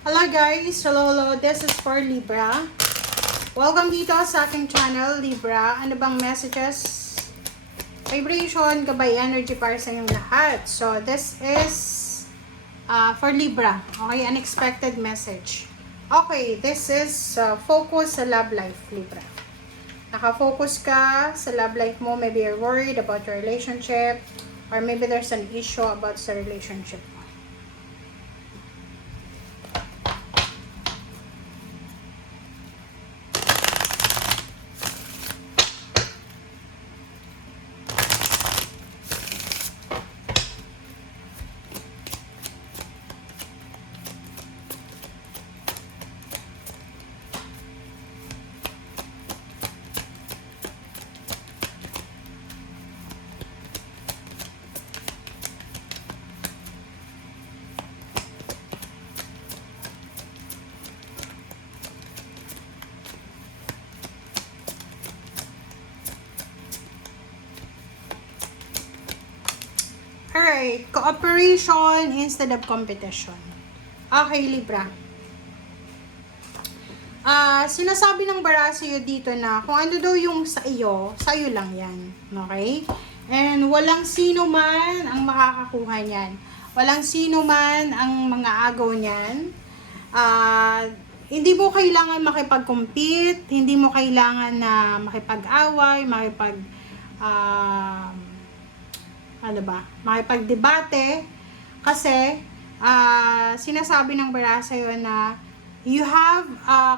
Hello guys! Hello! This is for Libra. Welcome dito sa aking channel, Libra. Ano bang messages, vibration, gabay, energy para sa inyong lahat? So, this is for Libra. Okay, unexpected message. Okay, this is focus sa love life, Libra. Nakafocus ka sa love life mo. Maybe you're worried about your relationship or maybe there's an issue about sa relationship mo. Alright, cooperation instead of competition. Okay, Libra. Sinasabi ng bara sa'yo dito na kung ano daw yung sa iyo lang yan. Okay? And walang sino man ang makakakuha niyan. Walang sino man ang mga agaw niyan. Hindi mo kailangan makipag-compete, hindi mo kailangan na makipag-away, makipag-debate kasi sinasabi ng bara sa'yo na you have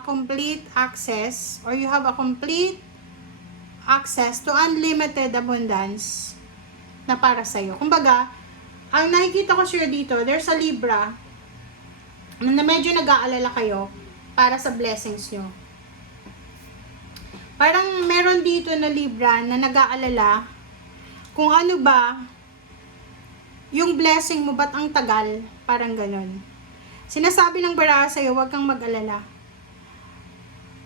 complete access or you have a complete access to unlimited abundance na para sa'yo. Kumbaga, ang nakikita ko sa'yo dito, there's a Libra na medyo nag-aalala kayo para sa blessings nyo. Parang meron dito na Libra na nag-aalala kung ano ba yung blessing mo, ba't ang tagal? Parang ganun. Sinasabi ng bara sa'yo, huwag kang mag-alala.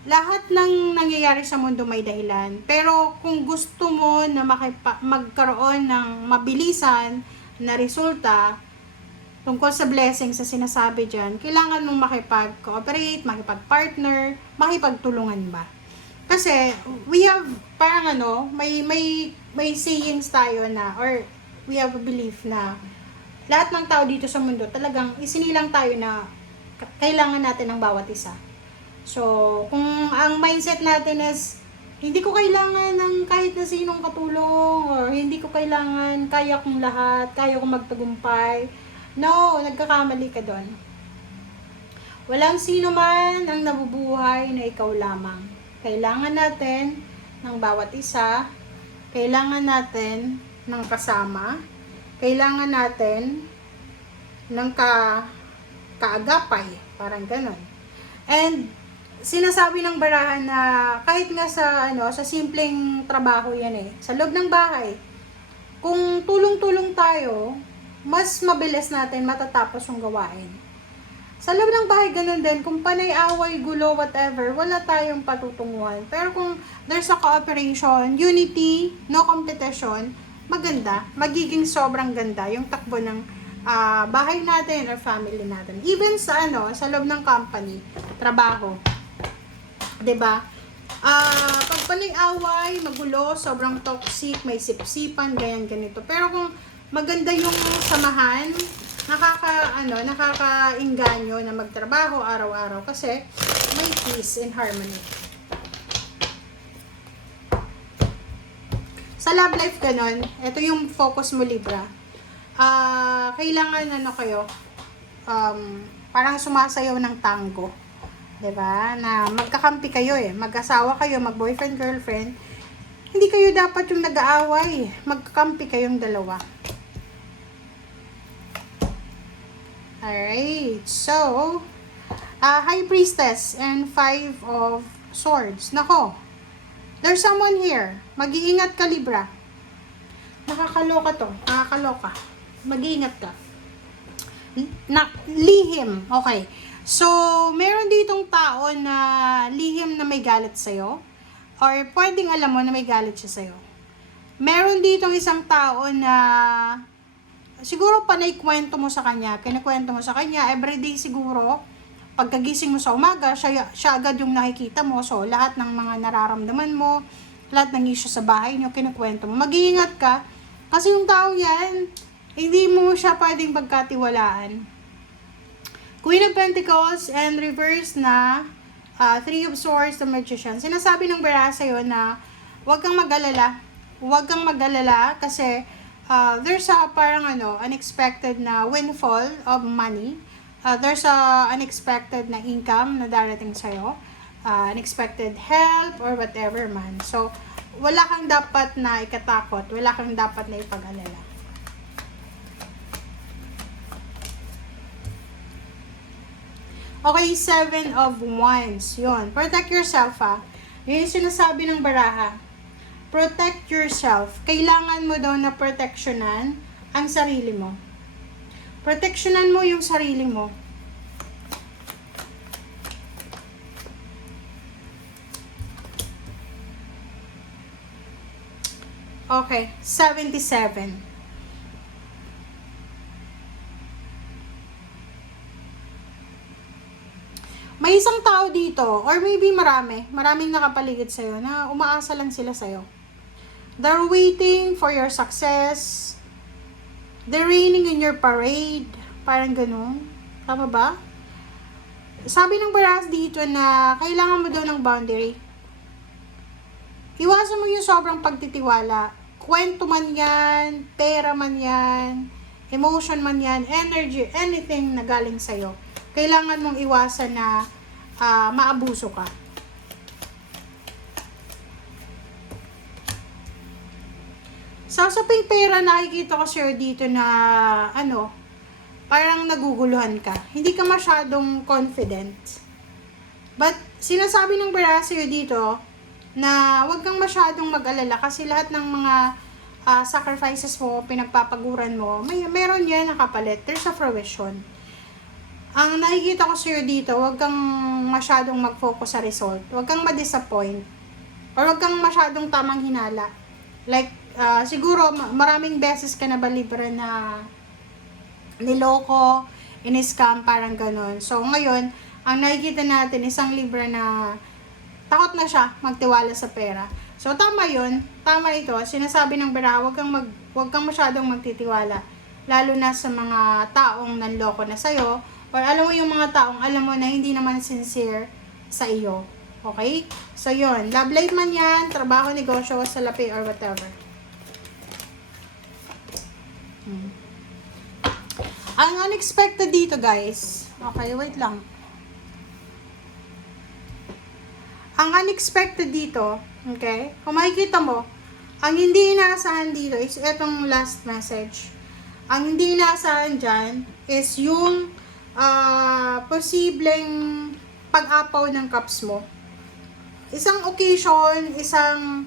Lahat ng nangyayari sa mundo may dahilan. Pero kung gusto mo na magkaroon ng mabilisan na resulta tungkol sa blessing sa sinasabi dyan, kailangan mong makipag-cooperate, makipag-partner, makipagtulungan ba? Kasi we have parang may sayings tayo na, or we have a belief na lahat ng tao dito sa mundo talagang isinilang tayo na kailangan natin ng bawat isa. So, kung ang mindset natin is hindi ko kailangan ng kahit na sinong katulong or hindi ko kailangan, kaya kong lahat, kaya kong magtagumpay. No, nagkakamali ka doon. Walang sino man ang nabubuhay na ikaw lamang. Kailangan natin ng bawat isa. Kailangan natin ng kasama. Kailangan natin ng kaagapay. Parang ganon. And sinasabi ng barahan na kahit nga sa simpleng trabaho yan sa loob ng bahay, kung tulong-tulong tayo, mas mabilis natin matatapos yung gawain. Sa loob ng bahay, ganun din. Kung panay away, gulo, whatever, wala tayong patutunguhan. Pero kung there's a cooperation, unity, no competition, maganda, magiging sobrang ganda yung takbo ng bahay natin or family natin. Even sa loob ng company, trabaho. 'Di ba? Pag panay away, magulo, sobrang toxic, may sipsipan, ganito. Pero kung maganda yung samahan, nakakainganyo na magtrabaho araw-araw kasi may peace and harmony. Sa love life ganon, ito yung focus mo, Libra. Kailangan kayo, parang sumasayaw ng tango. 'Di ba? Na magkakampi kayo mag-asawa kayo, mag-boyfriend, girlfriend. Hindi kayo dapat yung nag-aaway. Magkakampi kayong dalawa. Alright. So, High Priestess and 5 of Swords. Nako. There's someone here. Mag-iingat ka, Libra. Nakakaloka to. Nakakaloka. Mag-iingat ka. Lihim. Okay. So, meron ditong tao na lihim na may galit sa'yo. Or pwedeng alam mo na may galit siya sa'yo. Meron ditong isang tao na siguro panay kwento mo sa kanya, kinukwento mo sa kanya, everyday siguro, pagkagising mo sa umaga, siya agad yung nakikita mo. So, lahat ng mga nararamdaman mo, lahat ng issue sa bahay nyo, kinukwento mo. Mag-iingat ka, kasi yung tao yan, hindi mo siya pwedeng pagkatiwalaan. Queen of Pentacles and reverse na Three of Swords, the Magician. Sinasabi ng bara sa'yo na huwag kang mag-alala. Huwag kang mag-alala kasi there's a parang unexpected na windfall of money. There's a unexpected na income na darating sa'yo. Unexpected help or whatever man. So, wala kang dapat na ikatakot. Wala kang dapat na ipag-alala. Okay, 7 of Wands. Yun. Protect yourself, ha. Yun yung sinasabi ng baraha. Protect yourself. Kailangan mo daw na proteksyonan ang sarili mo. Proteksyonan mo yung sarili mo. Okay, 77. May isang tao dito, or maybe maraming nakapaligid sa'yo na umaasa lang sila sa'yo. They're waiting for your success. They're raining in your parade. Parang ganun. Tama ba? Sabi ng baras dito na kailangan mo daw ng boundary. Iwasan mo yung sobrang pagtitiwala. Kwento man yan, pera man yan, emotion man yan, energy, anything na galing sa'yo. Kailangan mong iwasan na maabuso ka. Sa usaping pera, nakikita ko sa'yo dito na parang naguguluhan ka. Hindi ka masyadong confident. But sinasabi ng bara sa'yo dito na huwag kang masyadong mag-alala kasi lahat ng mga sacrifices mo, pinagpapaguran mo, meron yan nakapalit. There's a fruition. Ang nakikita ko sa'yo dito, huwag kang masyadong mag-focus sa result. Huwag kang ma-disappoint. Or huwag kang masyadong tamang hinala. Like, siguro maraming beses ka na ba libre na niloko, in-scam, parang ganun. So, ngayon, ang nakikita natin, isang libre na takot na siya magtiwala sa pera. So, tama yun. Tama ito. Sinasabi ng bara, huwag kang masyadong magtitiwala. Lalo na sa mga taong nanloko na sa'yo. Or alam mo yung mga taong alam mo na hindi naman sincere sa iyo. Okay? So, yun. Love life man yan, trabaho, negosyo, salapi, or whatever. Ang unexpected dito, guys. Okay, wait lang. Ang unexpected dito, okay, kung makikita mo, ang hindi inaasahan dito is itong last message. Ang hindi inaasahan dyan is yung posibleng pag-apaw ng cups mo. Isang occasion, isang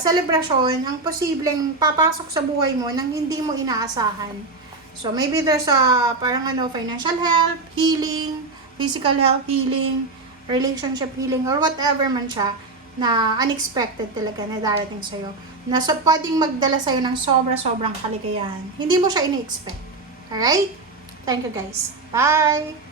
celebration, ang posibleng papasok sa buhay mo nang hindi mo inaasahan. So, maybe there's a parang financial help, healing, physical health, healing, relationship healing, or whatever man siya na unexpected talaga na darating sa'yo. Na pwedeng magdala sa'yo ng sobrang kaligayahan. Hindi mo siya ini-expect. Alright? Thank you guys. Bye!